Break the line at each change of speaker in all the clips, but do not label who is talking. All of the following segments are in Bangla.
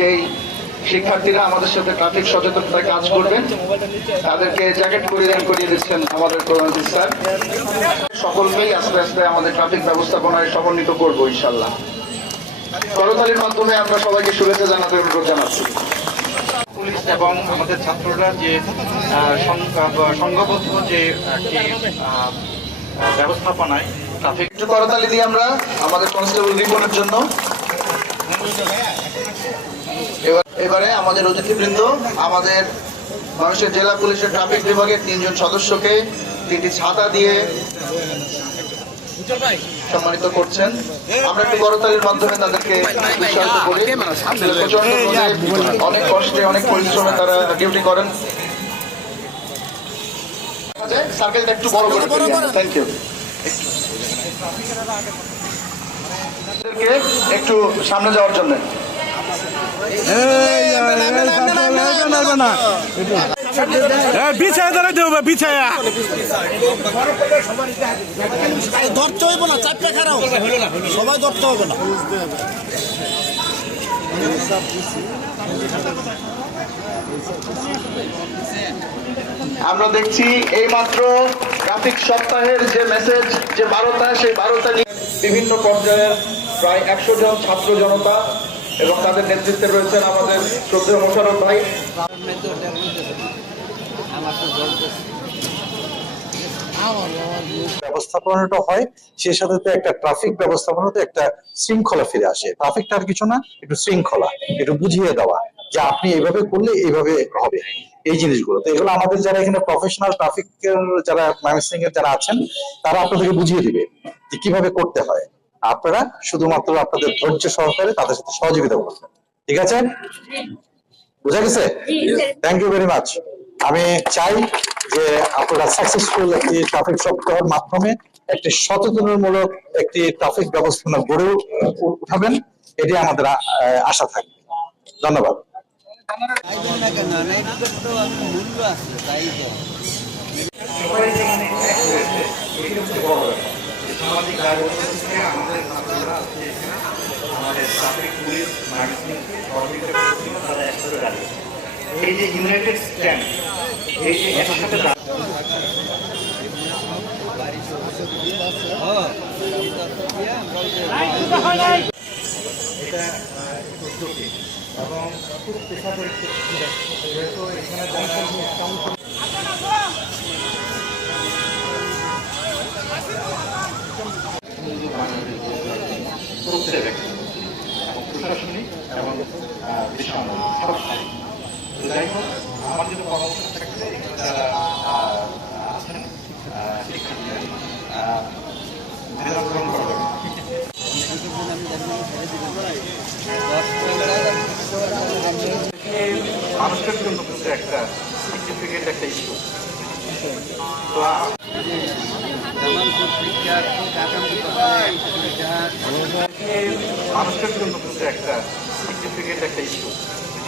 যেই শিক্ষার্থীরা আমাদের সাথে ট্রাফিক সচেতনতায় কাজ করবেন তাদেরকে জ্যাকেট পরিধান করিয়ে দিচ্ছেন আমাদের প্রধান স্যার সকলকেই আস্তে আস্তে আমাদের ট্রাফিক ব্যবস্থাপনায় সমন্বিত করব ইনশাল্লাহ। করতালির মাধ্যমে আমরা সবাইকে শুভেচ্ছা জানাতে অনুরোধ জানাচ্ছি।
পুলিশ এবং আমাদের ছাত্ররা যে সংঘবদ্ধ যে আহ, ব্যবস্থাপনায় ট্রাফিক
একটু করতালি দিয়ে আমরা আমাদের কনস্টেবল রিপনের জন্য। এবার- আমাদের অতিথিবৃন্দ আমাদের মানুষের জেলা পুলিশের ট্রাফিক বিভাগের তিনজন সদস্যকে তিনটি ছাতা দিয়ে সম্মানিত করছেন। আমরা একটু করতালির মাধ্যমে তাদেরকে উৎসাহিত করি। অনেক কষ্টে অনেক পরিশ্রমে তারা ডিউটি করেন। সার্কেলটা একটু বড় করে থ্যাংক ইউ একটু সামনে যাওয়ার জন্য। আমরা দেখছি এইমাত্র ট্রাফিক সপ্তাহের যে মেসেজ যে বারোটা, সেই বারোটা নিয়ে বিভিন্ন পর্যায়ের প্রায় একশো জন ছাত্র জনতা এবং তাদের নেতৃত্বে রয়েছেন আমাদের শ্রদ্ধেয় মোশারফ ভাই।
ব্যবস্থাপনাটা হয় সে সাথে তো একটা ট্রাফিক ব্যবস্থাপনাতে একটা শৃঙ্খলা ফিরে আসে। ট্রাফিকটা আর কিছু না, একটু শৃঙ্খলা, একটু বুঝিয়ে দেওয়া, যে আপনি এইভাবে করলে এইভাবে হবে এই জিনিসগুলো। তো এগুলো আমাদের যারা এখানে প্রফেশনাল ট্রাফিকের যারা ময়মনসিং এর যারা আছেন, তারা আপনাদেরকে বুঝিয়ে দিবে যে কীভাবে করতে হয়। আপনারা শুধুমাত্র আপনাদের ধৈর্য সহকারে তাদের সাথে সহযোগিতা করবেন। ঠিক আছে? বুঝা গেছে? থ্যাংক ইউ ভেরি মাচ আমি চাই যে আপনারা সাকসেসফুল একটি ট্রাফিক সপ্তাহের মাধ্যমে একটি সচেতনমূলক একটি ট্রাফিক ব্যবস্থাপনা গড়ে উঠাবেন। এটি আমাদের আশা থাকবে। ধন্যবাদ।
এই যে ইউনাইটেড স্ট্যান্ড এই যে একসাথে এটা এবং খুব পেশাদারিত্ব যেহেতু এখানে জনসংখ্যা প্রত্যেক আমার যদি পরামর্শ এখানে যারা আছেন গ্রহণ করা যাবে মানুষের জন্য মানুষের জন্য কিন্তু একটা সিগনিফিকেন্ট একটা ইস্যু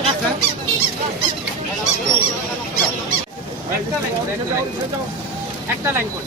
রাস্তায় রাস্তায়
একটা লাইন করে